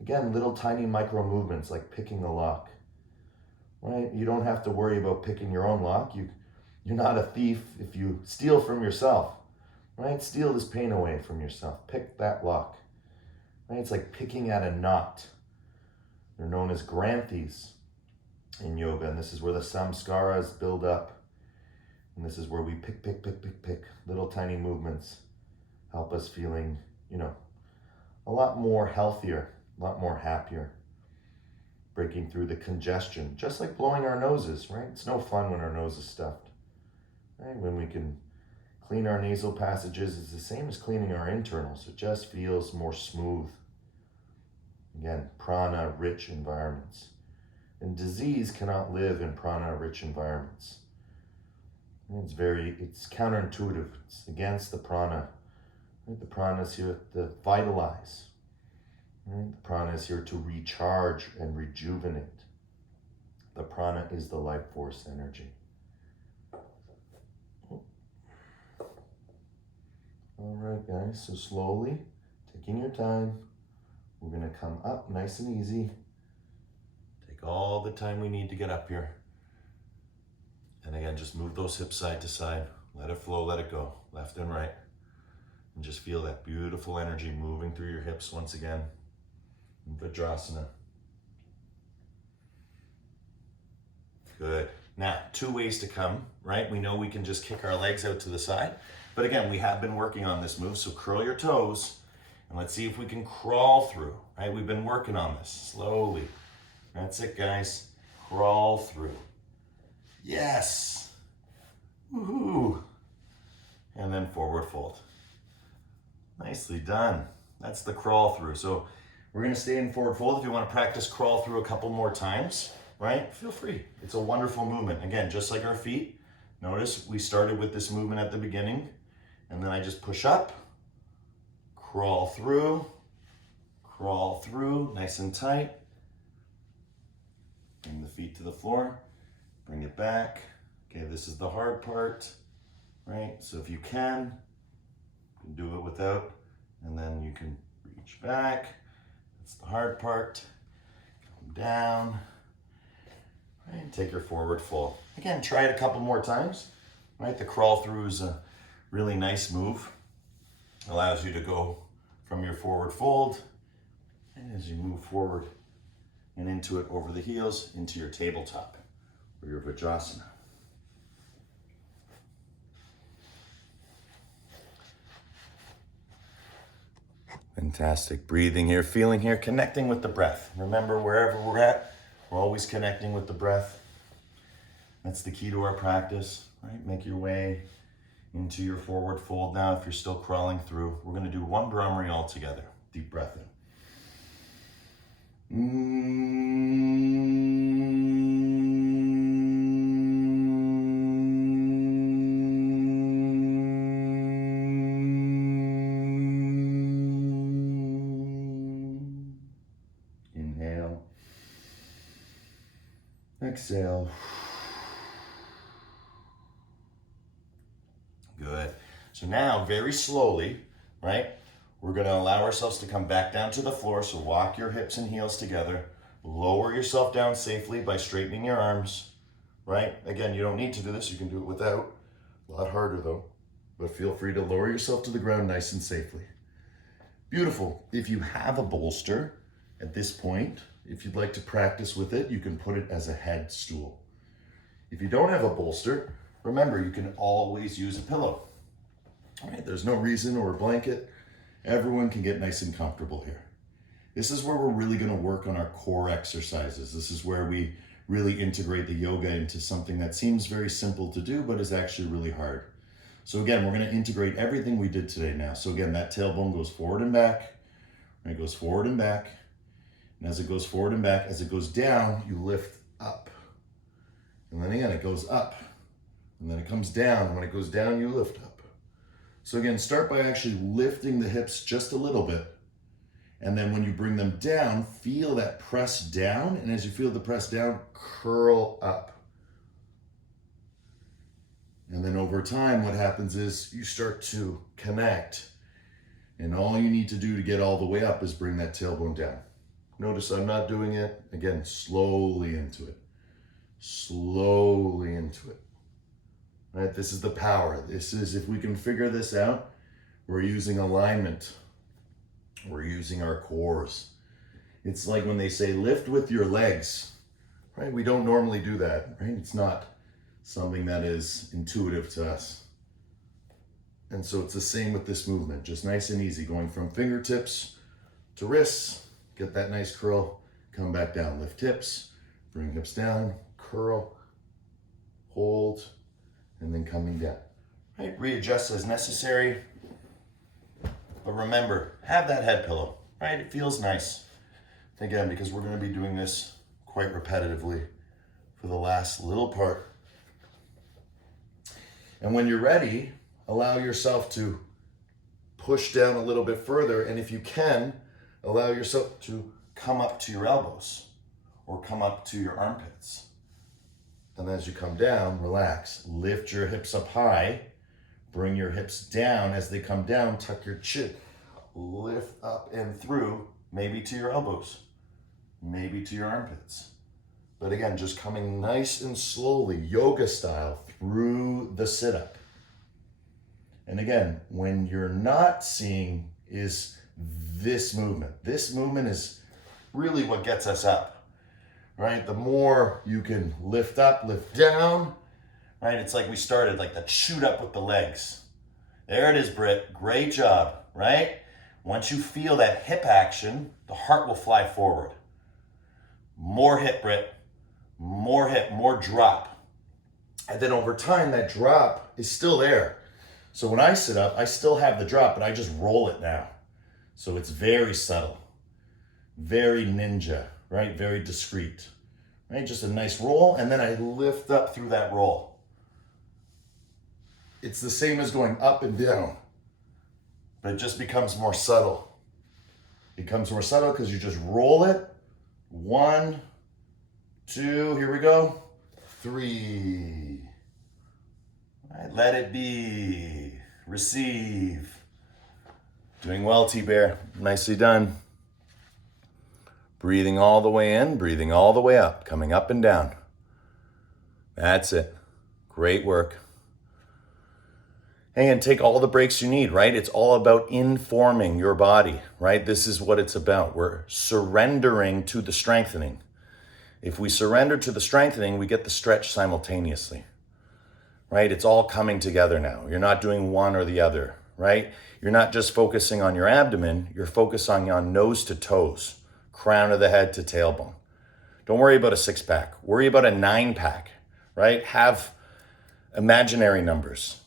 Again, little tiny micro movements like picking the lock, right? You don't have to worry about picking your own lock. You're not a thief if you steal from yourself, right? Steal this pain away from yourself. Pick that lock, right? It's like picking at a knot. They're known as granthis in yoga, and this is where the samskaras build up. And this is where we pick. Little tiny movements help us feeling, a lot more healthier, a lot more happier. Breaking through the congestion, just like blowing our noses, right? It's no fun when our nose is stuffed, right? When we can clean our nasal passages, it's the same as cleaning our internals. It just feels more smooth. Again, prana-rich environments. And disease cannot live in prana-rich environments. It's counterintuitive. It's against the prana. Right? The prana is here to vitalize. Right? The prana is here to recharge and rejuvenate. The prana is the life force energy. All right, guys, so slowly, taking your time, we're gonna come up nice and easy. Take all the time we need to get up here. And again, just move those hips side to side. Let it flow, let it go, left and right. And just feel that beautiful energy moving through your hips once again. Vajrasana. Good. Now, 2 ways to come, right? We know we can just kick our legs out to the side. But again, we have been working on this move, so curl your toes and let's see if we can crawl through, right? We've been working on this slowly. That's it, guys. Crawl through. Yes. Woohoo. And then forward fold. Nicely done. That's the crawl through. So we're going to stay in forward fold. If you want to practice crawl through a couple more times, right? Feel free. It's a wonderful movement. Again, just like our feet. Notice we started with this movement at the beginning, and then I just push up, crawl through, nice and tight. Bring the feet to the floor, bring it back. Okay, this is the hard part, right? So if you can do it without, and then you can reach back. That's the hard part. Come down, right? And take your forward fold. Again, try it a couple more times, right? The crawl through is a really nice move. Allows you to go from your forward fold, and as you move forward and into it over the heels, into your tabletop or your Vajrasana. Fantastic. Breathing here, feeling here, connecting with the breath. Remember, wherever we're at, we're always connecting with the breath. That's the key to our practice, right? Make your way into your forward fold now. If you're still crawling through, we're going to do one Brahmari all together. Deep breath in. Inhale. Exhale. Good. So now, very slowly, right? We're going to allow ourselves to come back down to the floor. So walk your hips and heels together. Lower yourself down safely by straightening your arms, right? Again, you don't need to do this. You can do it without. A lot harder though. But feel free to lower yourself to the ground nice and safely. Beautiful. If you have a bolster at this point, if you'd like to practice with it, you can put it as a head stool. If you don't have a bolster, remember, you can always use a pillow. All right, there's no reason, or a blanket. Everyone can get nice and comfortable here. This is where we're really going to work on our core exercises. This is where we really integrate the yoga into something that seems very simple to do, but is actually really hard. So again, we're going to integrate everything we did today now. So again, that tailbone goes forward and back. It goes forward and back. And as it goes forward and back, as it goes down, you lift up. And then again, it goes up. And then it comes down. And when it goes down, you lift up. So again, start by actually lifting the hips just a little bit. And then when you bring them down, feel that press down. And as you feel the press down, curl up. And then over time, what happens is you start to connect. And all you need to do to get all the way up is bring that tailbone down. Notice I'm not doing it. Again, slowly into it. Slowly into it. Right? This is the power. This is, if we can figure this out, we're using alignment. We're using our cores. It's like when they say lift with your legs, right? We don't normally do that, right? It's not something that is intuitive to us. And so it's the same with this movement, just nice and easy, going from fingertips to wrists, get that nice curl, come back down, lift hips, bring hips down, curl, hold, and then coming down. Right? Readjust as necessary. But remember, have that head pillow, right? It feels nice. Again, because we're going to be doing this quite repetitively for the last little part. And when you're ready, allow yourself to push down a little bit further. And if you can, allow yourself to come up to your elbows or come up to your armpits. And as you come down, relax. Lift your hips up high. Bring your hips down. As they come down, tuck your chin. Lift up and through, maybe to your elbows, maybe to your armpits. But again, just coming nice and slowly, yoga style, through the sit-up. And again, when you're not seeing is this movement. This movement is really what gets us up, right? The more you can lift up, lift down, right? It's like we started, like that shoot up with the legs. There it is, Britt. Great job, right? Once you feel that hip action, the heart will fly forward. More hip, Britt. More hip, more drop. And then over time, that drop is still there. So when I sit up, I still have the drop, but I just roll it now. So it's very subtle, very ninja, right? Very discreet, right? Just a nice roll, and then I lift up through that roll. It's the same as going up and down, but it just becomes more subtle. It becomes more subtle because you just roll it. 1, 2, here we go. 3. All right, let it be. Receive. Doing well, T-Bear. Nicely done. Breathing all the way in, breathing all the way up, coming up and down. That's it. Great work. And take all the breaks you need, right? It's all about informing your body, right? This is what it's about. We're surrendering to the strengthening. If we surrender to the strengthening, we get the stretch simultaneously, right? It's all coming together now. You're not doing one or the other, right? You're not just focusing on your abdomen, you're focusing on nose to toes, crown of the head to tailbone. Don't worry about a 6-pack. Worry about a 9-pack, right? Have imaginary numbers.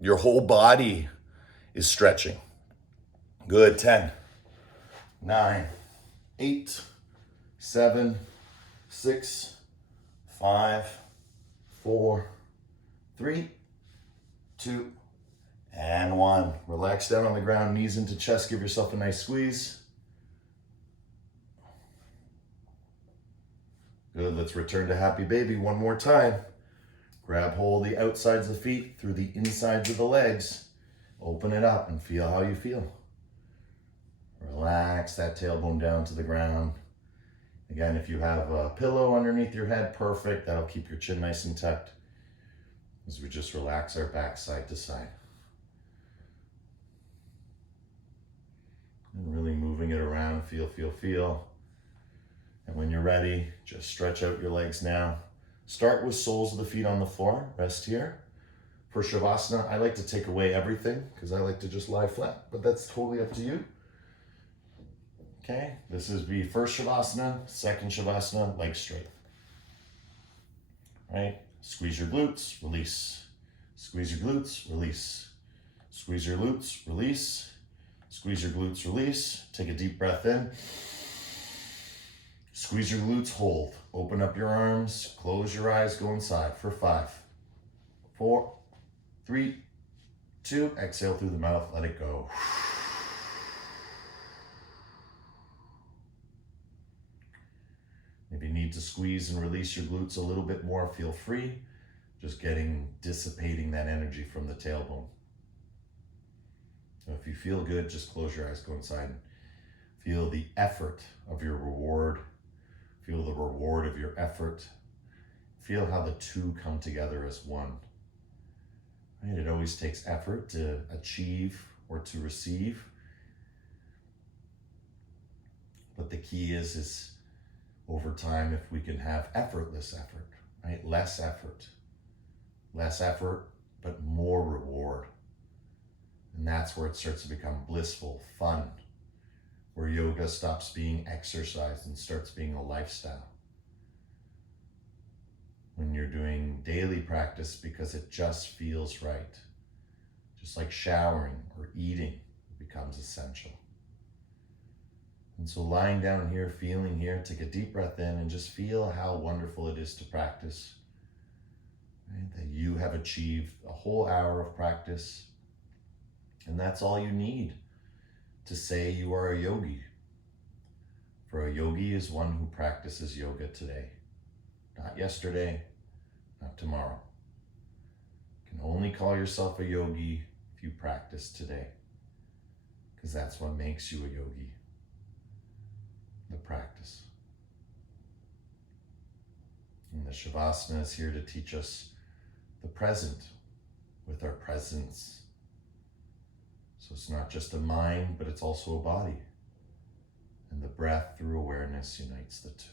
Your whole body is stretching. Good. 10, 9, 8, 7, 6, 5, 4, 3, 2, and 1. Relax down on the ground, knees into chest. Give yourself a nice squeeze. Good. Let's return to happy baby one more time. Grab hold of the outsides of the feet through the insides of the legs. Open it up and feel how you feel. Relax that tailbone down to the ground. Again, if you have a pillow underneath your head, perfect. That'll keep your chin nice and tucked as we just relax our back side to side. And really moving it around, feel, feel, feel. And when you're ready, just stretch out your legs now. Start with soles of the feet on the floor, rest here. For Shavasana, I like to take away everything because I like to just lie flat, but that's totally up to you. Okay, this is the first Shavasana, second Shavasana, legs straight. Right, squeeze your glutes, release. Squeeze your glutes, release. Squeeze your glutes, release. Squeeze your glutes, release. Take a deep breath in. Squeeze your glutes, hold. Open up your arms, close your eyes, go inside for 5, 4, 3, 2. Exhale through the mouth, let it go. If you need to squeeze and release your glutes a little bit more, feel free. Just dissipating that energy from the tailbone. So if you feel good, just close your eyes, go inside. Feel the effort of your reward. Feel the reward of your effort. Feel how the two come together as one. Right? It always takes effort to achieve or to receive. But the key is over time, if we can have effortless effort, right? Less effort, but more reward. And that's where it starts to become blissful, fun, where yoga stops being exercise and starts being a lifestyle. When you're doing daily practice because it just feels right, just like showering or eating becomes essential. And so lying down here, feeling here, take a deep breath in and just feel how wonderful it is to practice. Right? That you have achieved a whole hour of practice. And that's all you need to say you are a yogi. For a yogi is one who practices yoga today. Not yesterday, not tomorrow. You can only call yourself a yogi if you practice today. Because that's what makes you a yogi. The practice. And the Shavasana is here to teach us the present with our presence. So it's not just a mind, but it's also a body. And the breath through awareness unites the two.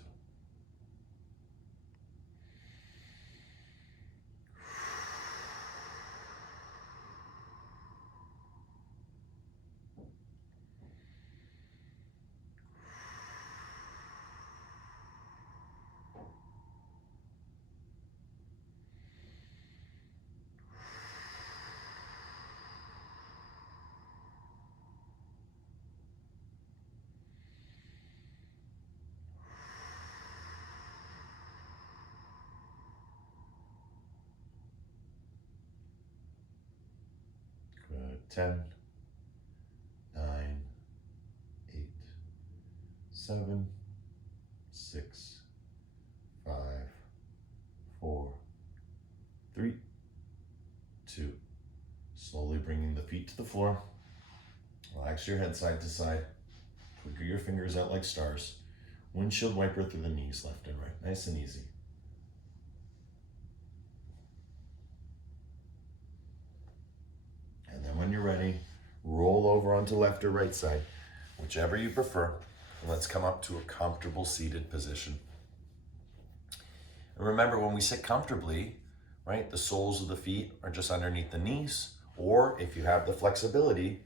Good. 10, 9, 8, 7, 6, 5, 4, 3, 2. Slowly bringing the feet to the floor. Relax your head side to side. Twinkle your fingers out like stars. Windshield wiper through the knees, left and right. Nice and easy. And then when you're ready, roll over onto left or right side, whichever you prefer. Let's come up to a comfortable seated position. And remember, when we sit comfortably, right, the soles of the feet are just underneath the knees, or if you have the flexibility,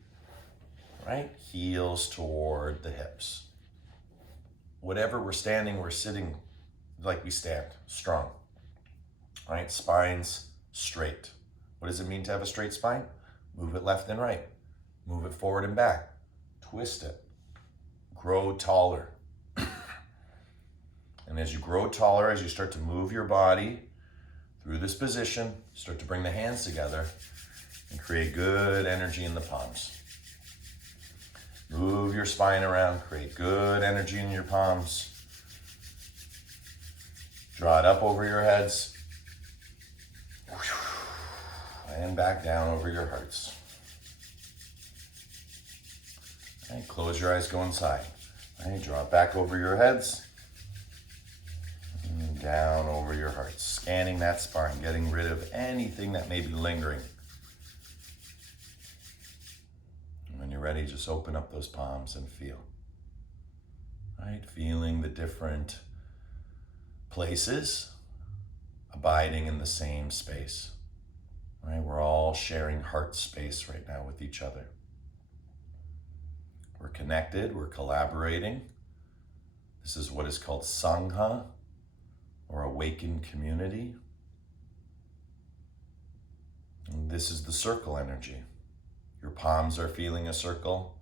right, heels toward the hips. Whatever we're standing, we're sitting like we stand, strong, right? Spines straight. What does it mean to have a straight spine? Move it left and right. Move it forward and back. Twist it. Grow taller. And as you grow taller, as you start to move your body through this position, start to bring the hands together and create good energy in the palms. Move your spine around, create good energy in your palms. Draw it up over your heads. And back down over your hearts. And close your eyes, go inside. And draw it back over your heads. And down over your hearts. Scanning that spine, getting rid of anything that may be lingering. When you're ready, just open up those palms and feel. Right? Feeling the different places abiding in the same space. Right? We're all sharing heart space right now with each other. We're connected, we're collaborating. This is what is called Sangha, or awakened community. And this is the circle energy. Your palms are feeling a circle,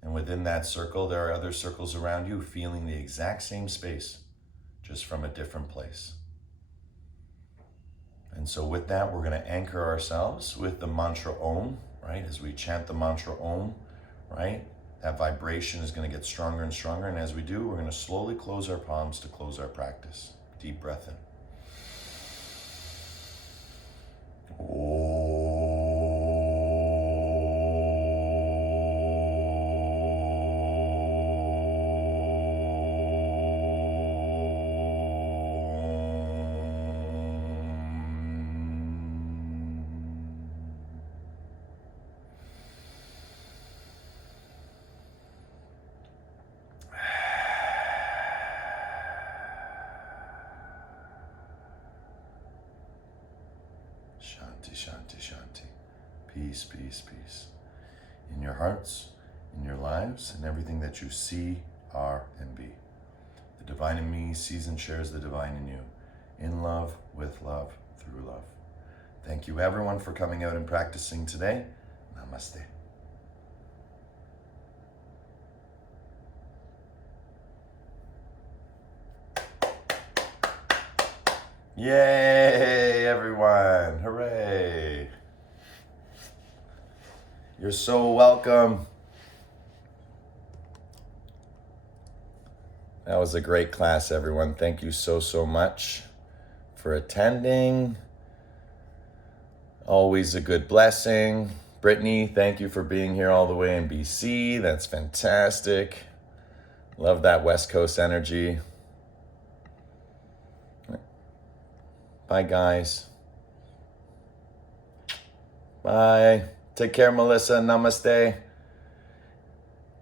and within that circle, there are other circles around you feeling the exact same space, just from a different place. And so with that, we're going to anchor ourselves with the mantra Om, right? As we chant the mantra Om, right? That vibration is going to get stronger and stronger, and as we do, we're going to slowly close our palms to close our practice. Deep breath in. Shanti, shanti, shanti. Peace, peace, peace. In your hearts, in your lives, and everything that you see, are, and be. The divine in me sees and shares the divine in you. In love, with love, through love. Thank you everyone for coming out and practicing today. Namaste. Yay, everyone. Hooray. You're so welcome. That was a great class, everyone. Thank you so, so much for attending. Always a good blessing. Brittany, thank you for being here all the way in BC. That's fantastic. Love that West Coast energy. Bye, guys. Bye. Take care, Melissa. Namaste.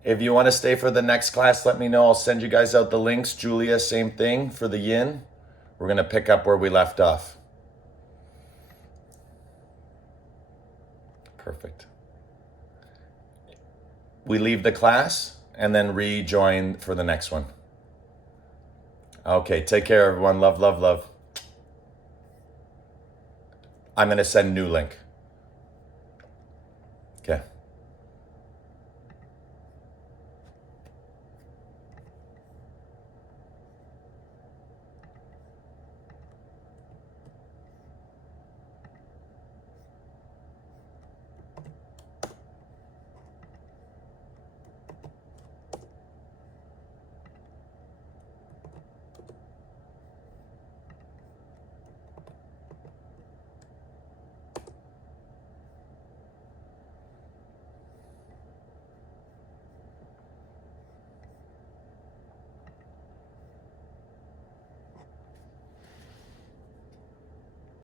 If you want to stay for the next class, let me know. I'll send you guys out the links. Julia, same thing for the yin. We're going to pick up where we left off. Perfect. We leave the class and then rejoin for the next one. Okay, take care, everyone. Love, love, love. I'm going to send new link. Okay.